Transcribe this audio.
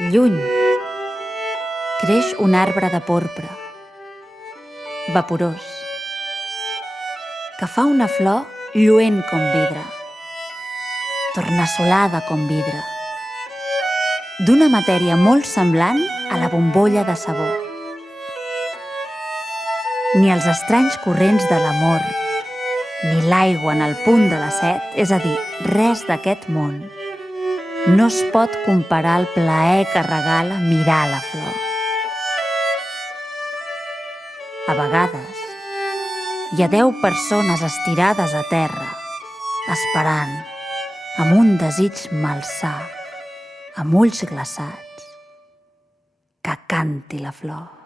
Lluny, creix un arbre de porpra, vaporós, que fa una flor lluent com vidre, tornassolada com vidre, d'una matèria molt semblant a la bombolla de sabó. Ni els estranys corrents de l'amor, ni l'aigua en el punt de la set, és a dir, res d'aquest món, no es pot comparar al plaer que regala mirar la flor. A vegades, hi ha 10 persones estirades a terra, esperant, amb un desig malsà, amb ulls glaçats, que canti la flor.